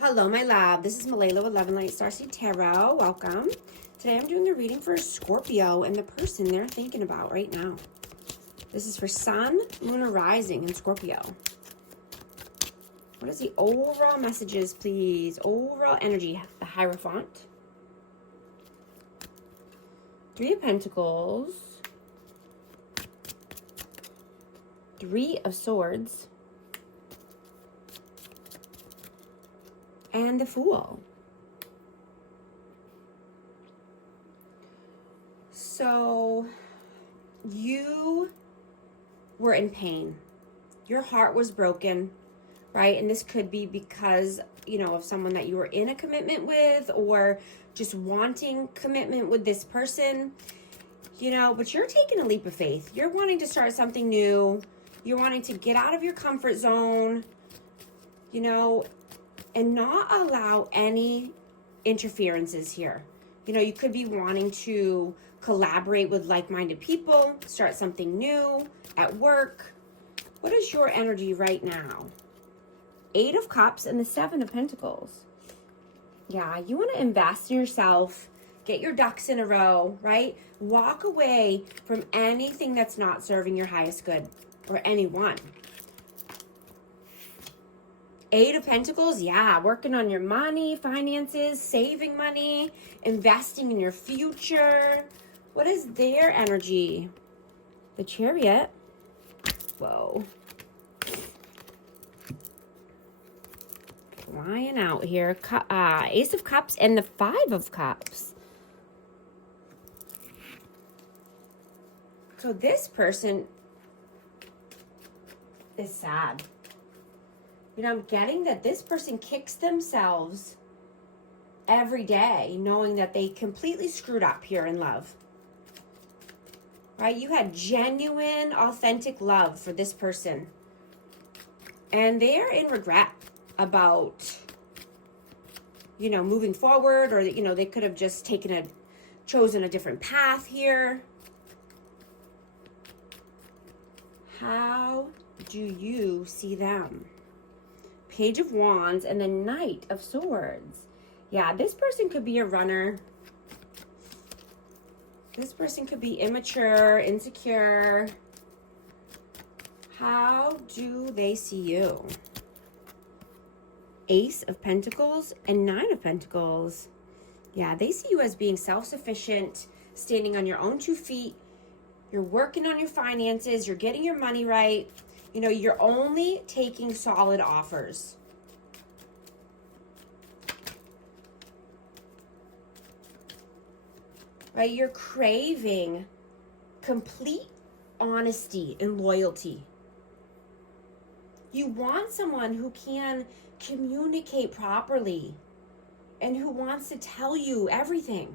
Hello, my love. This is Malayla with Love and Light Starseed Tarot. Welcome. Today I'm doing a reading for Scorpio and the person they're thinking about right now. This is for Sun, Moon, or Rising in Scorpio. What is the overall messages, please? Overall energy. The Hierophant. Three of Pentacles. Three of Swords. And the Fool. So you were in pain. Your heart was broken, right? And this could be because, of someone that you were in a commitment with, or just wanting commitment with this person, but you're taking a leap of faith. You're wanting to start something new. You're wanting to get out of your comfort zone, and not allow any interferences here. You could be wanting to collaborate with like-minded people, start something new at work. What is your energy right now? Eight of Cups and the Seven of Pentacles. Yeah, you want to invest in yourself, get your ducks in a row, right? Walk away from anything that's not serving your highest good or anyone. Eight of Pentacles, yeah, working on your money, finances, saving money, investing in your future. What is their energy? The Chariot. Whoa. Flying out here. Ace of Cups and the Five of Cups. So this person is sad. I'm getting that this person kicks themselves every day knowing that they completely screwed up here in love. Right? You had genuine, authentic love for this person. And they're in regret about, moving forward, or, they could have just chosen a different path here. How do you see them? Page of Wands and the Knight of Swords. Yeah, this person could be a runner. This person could be immature, insecure. How do they see you? Ace of Pentacles and Nine of Pentacles. Yeah, they see you as being self-sufficient, standing on your own 2 feet. You're working on your finances. You're getting your money right. You're only taking solid offers. Right? You're craving complete honesty and loyalty. You want someone who can communicate properly and who wants to tell you everything.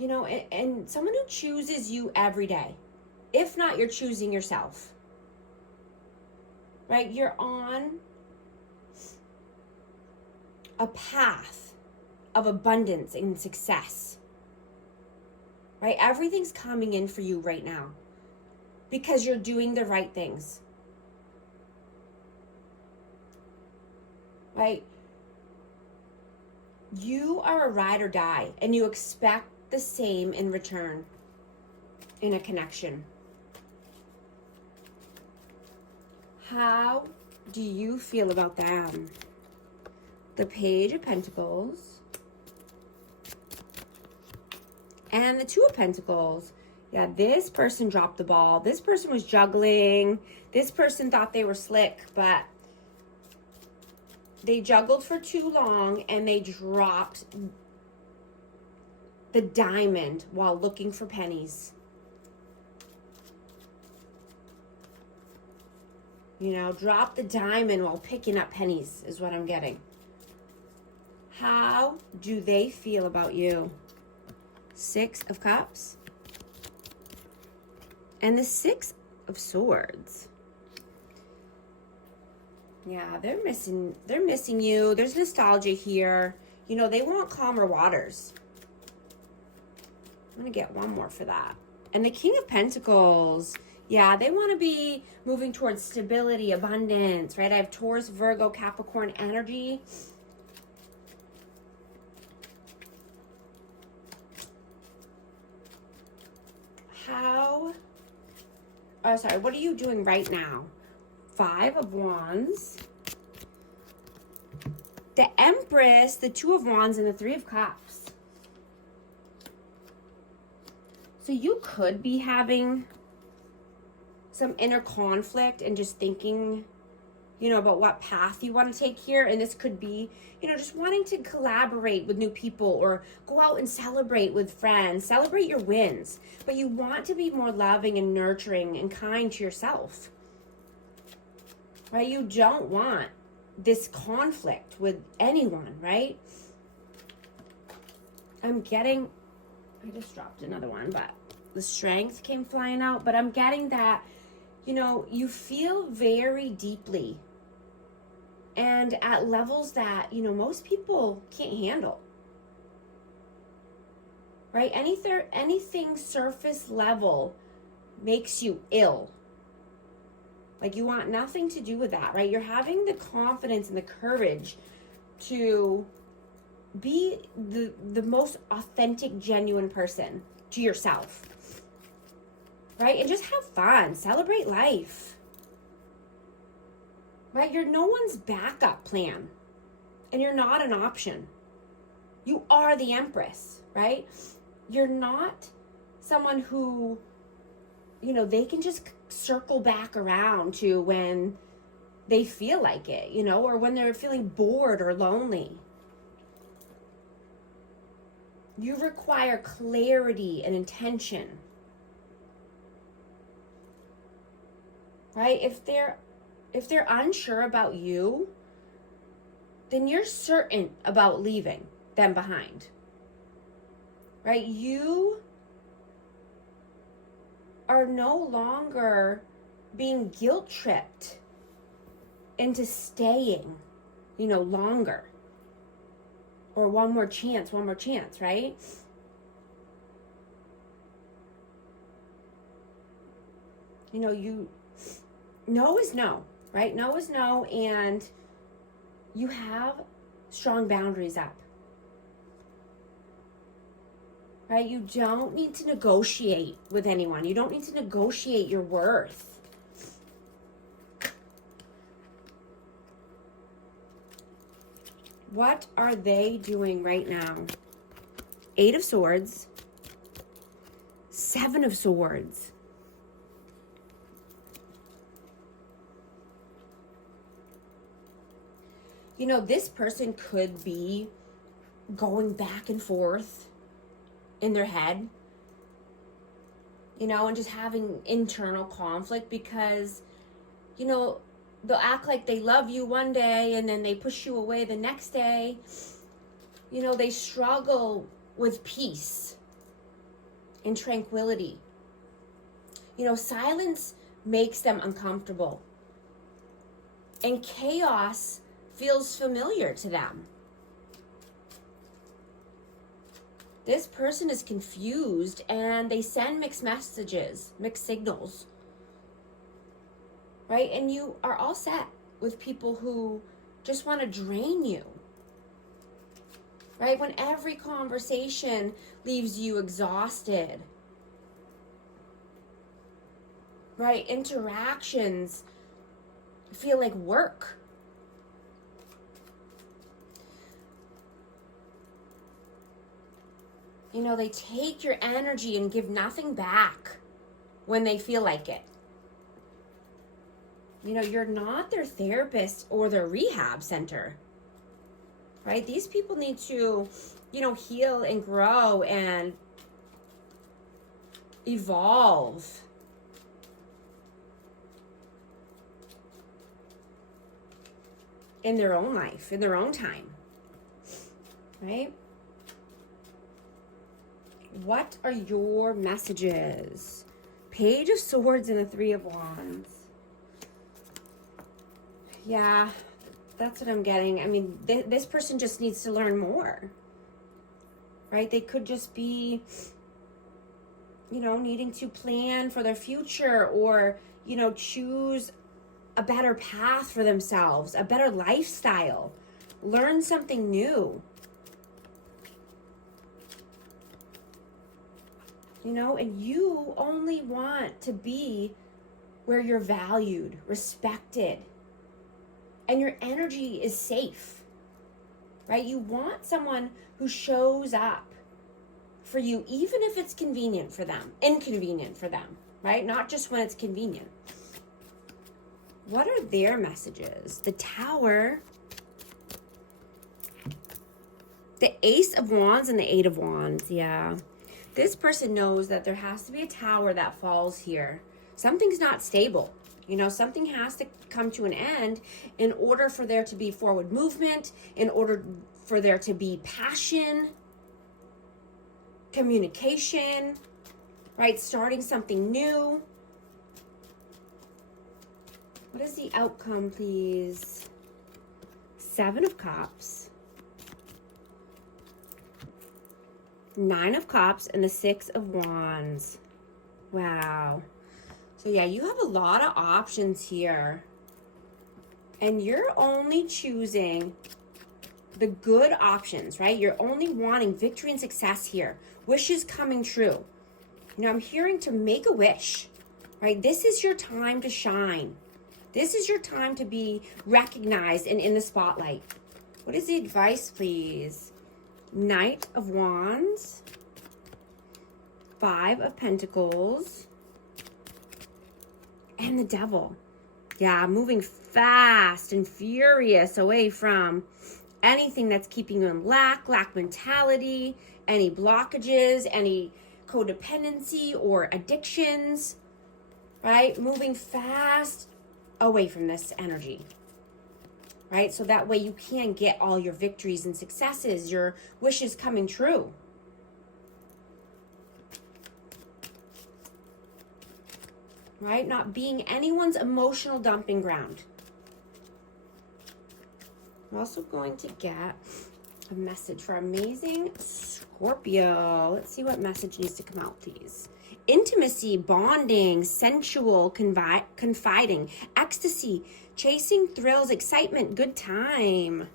And someone who chooses you every day. If not, you're choosing yourself. Right? You're on a path of abundance and success. Right? Everything's coming in for you right now because you're doing the right things. Right? You are a ride or die, and you expect the same in return in a connection. How do you feel about them? The Page of Pentacles and the Two of Pentacles. Yeah, this person dropped the ball. This person was juggling. This person thought they were slick, but they juggled for too long and they dropped the diamond while looking for pennies. Drop the diamond while picking up pennies is what I'm getting. How do they feel about you? Six of Cups and the Six of Swords. Yeah, they're missing you. There's nostalgia here. They want calmer waters. I'm going to get one more for that. And the King of Pentacles. Yeah, they want to be moving towards stability, abundance, right? I have Taurus, Virgo, Capricorn energy. What are you doing right now? 5 of Wands. The Empress, the 2 of Wands, and the 3 of Cups. So you could be having some inner conflict and just thinking, you know, about what path you want to take here. And this could be, you know, just wanting to collaborate with new people or go out and celebrate with friends, celebrate your wins. But you want to be more loving and nurturing and kind to yourself, right? You don't want this conflict with anyone, right? I just dropped another one, but the Strength came flying out. But I'm getting that, you know, you feel very deeply and at levels that, you know, most people can't handle, right? Anything surface level makes you ill. Like, you want nothing to do with that, right? You're having the confidence and the courage to be the most authentic, genuine person to yourself, right? And just have fun, celebrate life, right? You're no one's backup plan, and you're not an option. You are the Empress, right? You're not someone who, you know, they can just circle back around to when they feel like it, you know, or when they're feeling bored or lonely. You require clarity and intention, right? If they're unsure about you, then you're certain about leaving them behind, right? You are no longer being guilt tripped into staying, you know, longer. Or one more chance, right? You know, no is no, right? No is no, and you have strong boundaries up, right? You don't need to negotiate with anyone. You don't need to negotiate your worth. What are they doing right now? 8 of Swords, 7 of Swords. You know, this person could be going back and forth in their head, you know, and just having internal conflict because, you know, they'll act like they love you one day and then they push you away the next day. You know, they struggle with peace and tranquility. You know, silence makes them uncomfortable. And chaos feels familiar to them. This person is confused and they send mixed messages, mixed signals. Right? And you are all set with people who just want to drain you. Right? When every conversation leaves you exhausted. Right? Interactions feel like work. You know, they take your energy and give nothing back when they feel like it. You know, you're not their therapist or their rehab center, right? These people need to, you know, heal and grow and evolve. In their own life, in their own time, right? What are your messages? Page of Swords and the 3 of Wands. Yeah, that's what I'm getting. I mean, this person just needs to learn more, right? They could just be you know, needing to plan for their future or, you know, choose a better path for themselves, a better lifestyle, learn something new. You know, and you only want to be where you're valued, respected, and your energy is safe, right? You want someone who shows up for you, even if it's inconvenient for them, right? Not just when it's convenient. What are their messages? The Tower, the Ace of Wands, and the Eight of Wands. Yeah. This person knows that there has to be a tower that falls here. Something's not stable. You know, something has to come to an end in order for there to be forward movement, in order for there to be passion, communication, right? Starting something new. What is the outcome, please? Seven of Cups. Nine of Cups and the Six of Wands. Wow. So yeah, you have a lot of options here. And you're only choosing the good options, right? You're only wanting victory and success here. Wishes coming true. You know, I'm hearing to make a wish, right? This is your time to shine. This is your time to be recognized and in the spotlight. What is the advice, please? Knight of Wands, Five of Pentacles, and the Devil. Yeah, moving fast and furious away from anything that's keeping you in lack mentality, any blockages, any codependency or addictions, right? Moving fast away from this energy. Right? So that way you can get all your victories and successes, your wishes coming true. Right? Not being anyone's emotional dumping ground. I'm also going to get a message for amazing Scorpio. Let's see what message needs to come out, please. Intimacy, bonding, sensual, confiding, ecstasy, chasing thrills, excitement, good time.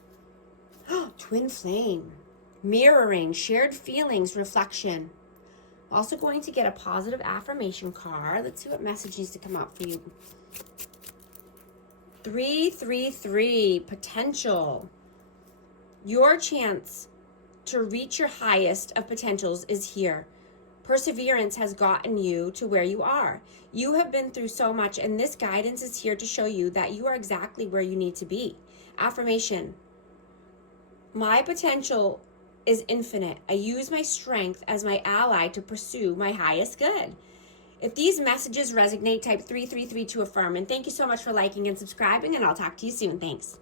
Twin flame, mirroring, shared feelings, reflection. Also going to get a positive affirmation card. Let's see what message needs to come out for you. 333, potential. Your chance to reach your highest of potentials is here. Perseverance has gotten you to where you are. You have been through so much, and this guidance is here to show you that you are exactly where you need to be. Affirmation. My potential is infinite. I use my strength as my ally to pursue my highest good. If these messages resonate, type 333 to affirm. And thank you so much for liking and subscribing, and I'll talk to you soon. Thanks.